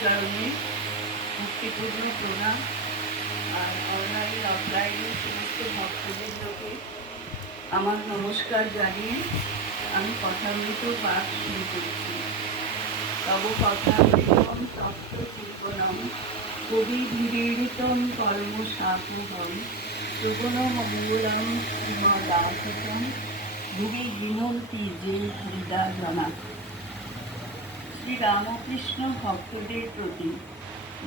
চরণে ভক্তিপূর্ণ প্রণাম আর অনলাইন অফলাইনে সমস্ত ভক্তবৃন্দকে আমার নমস্কার জানিয়ে আমি কথামৃত পাঠ শুরু করছি। তব কথামৃতম তপ্ত জীবনম কবি ধীরেরিতম কর্ম সাপহম সুগুণ মঙ্গলম শ্রীমদাসতম ভুবি বিনন্তি যে হৃদা জনা শ্রী রামকৃষ্ণ ভক্তদের প্রতি।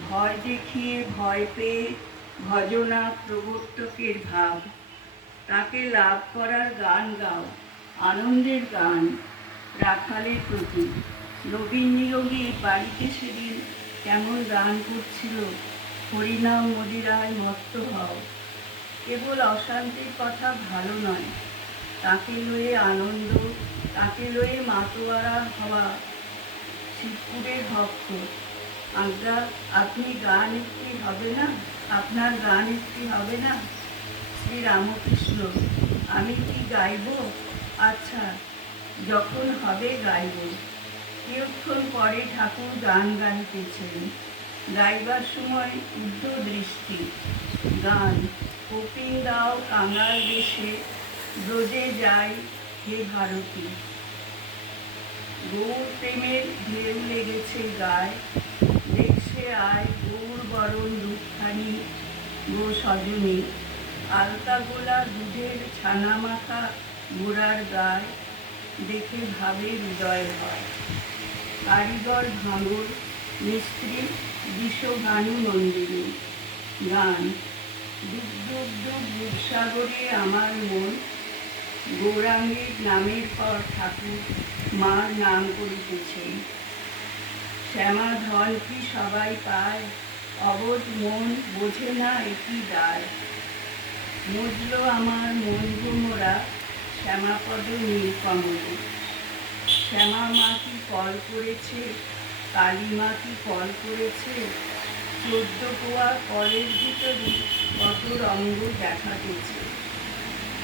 ভয় দেখিয়ে ভয় পেয়ে ভজনা প্রবর্তকের ভাব। তাকে লাভ করার গান গাও, আনন্দের গান রাখালের প্রতি। নবীন নিয়োগী বাড়িতে সেদিন কেমন গান করছিল? হরিনাম মদিরায় মত্ত হও। কেবল অশান্তির কথা ভালো নয়। তাকে লয়ে আনন্দ, তাকে লয়ে মাতোয়ারা হওয়া শিবপুরের ভক্ত। আজ্ঞা, আপনি গান একটি হবে না? আপনার গান একটি হবে না? শ্রী রামকৃষ্ণ, আমি কি গাইব? আচ্ছা যখন হবে গাইব। কিয়ৎক্ষণ পরে ঠাকুর গান গাইতেছেন। গাইবার সময় উদ্ধ দৃষ্টি। গান কপিন দাও কাঙাল দেশে, ব্রজে যাই হে ভারতী। গৌর প্রেমের ঢেউ লেগেছে গায়ে। দেখছে আয় গৌর বরণ দুঃখানি গো সজনী। আলতা গোলা দুধের ছানা মাখা গোড়ার গায়ে। দেখে ভাবে হৃদয় হয় কারিগর ভাঙর, মিস্ত্রি বিশ্বভানু নন্দিনী। গান। দুগ্ধ দুধসাগরে আমার মন। গৌরাঙ্গের নামের পর ঠাকুর মার নাম করিতেছেন শ্যামা ধন কি সবাই পায়? অবোধ মন বোঝে না একই দায়? মজল আমার মন মোরা শ্যামাপদ নীলকমল শ্যামা মা কি কল করেছে? কালী মা কি কল করেছে? চোদ্দ কোয়া কলের ভিতরে কত রঙ্গ দেখাতেছে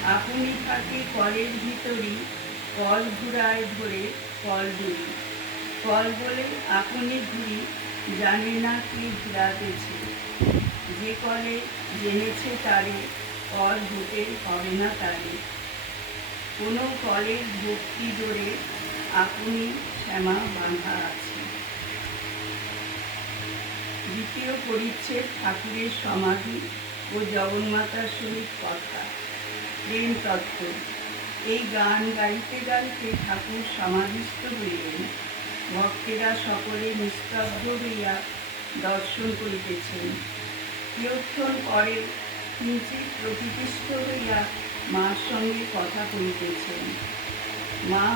আপনি থাকে কলের ভিতরই কল ঘুরায় ধরে কল ধরি কল বলে, আপনি ঘুরি জানে না কি ঘুরাতেছে। যে কলে জেনেছে তারে, কল হতে হবে না তারে। কোনো কলের ভক্তি জোরে আপনি শ্যামা বাঁধা আছে। দ্বিতীয় পরিচ্ছেদ ঠাকুরের সমাধি ও জগন্মাতার সহিত কথা। প্রেম তত্ত্ব। এই গান গাইতে গাইতে ঠাকুর সমাধিস্থ হইলেন। ভক্তেরা সকলে নিস্তব্ধ হইয়া দর্শন করিতেছেন। কিয়ৎক্ষণ পরে কিঞ্চিত প্রতিষ্ঠিত হইয়া মার সঙ্গে কথা করিতেছেন মা,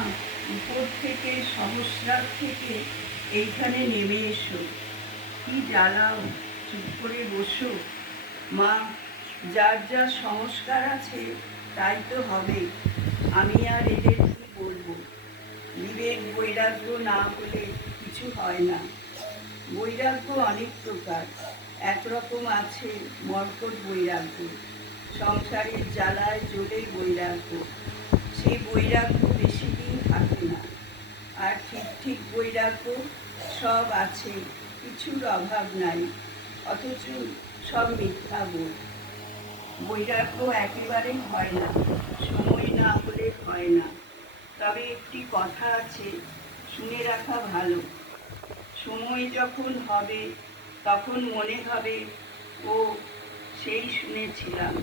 উপর থেকে, সহস্রার থেকে এইখানে নেমে এসো। কি জ্বালাও, চুপ করে বসো। মা, যার যা সংস্কার আছে তাই তো হবে আমি আর এদের কি বলব? বিবেক বৈরাগ্য না বলে কিছু হয় না। বৈরাগ্য অনেক প্রকার। একরকম আছে মর্কট বৈরাগ্য। সংসারের জ্বালায় জ্বলে বৈরাগ্য। সেই বৈরাগ্য বেশি দিন থাকে না। আর ঠিক ঠিক বৈরাগ্য সব আছে, কিছুর অভাব নাই। অথচ সব মিথ্যা বোধ। বৈরাগ্য একেবারে হয় না, সময় না হলে হয় না। তবে একটি কথা আছে, শুনে রাখা ভালো। সময় যখন হবে, তখন মনে হবে ও সেই শুনেছিলাম।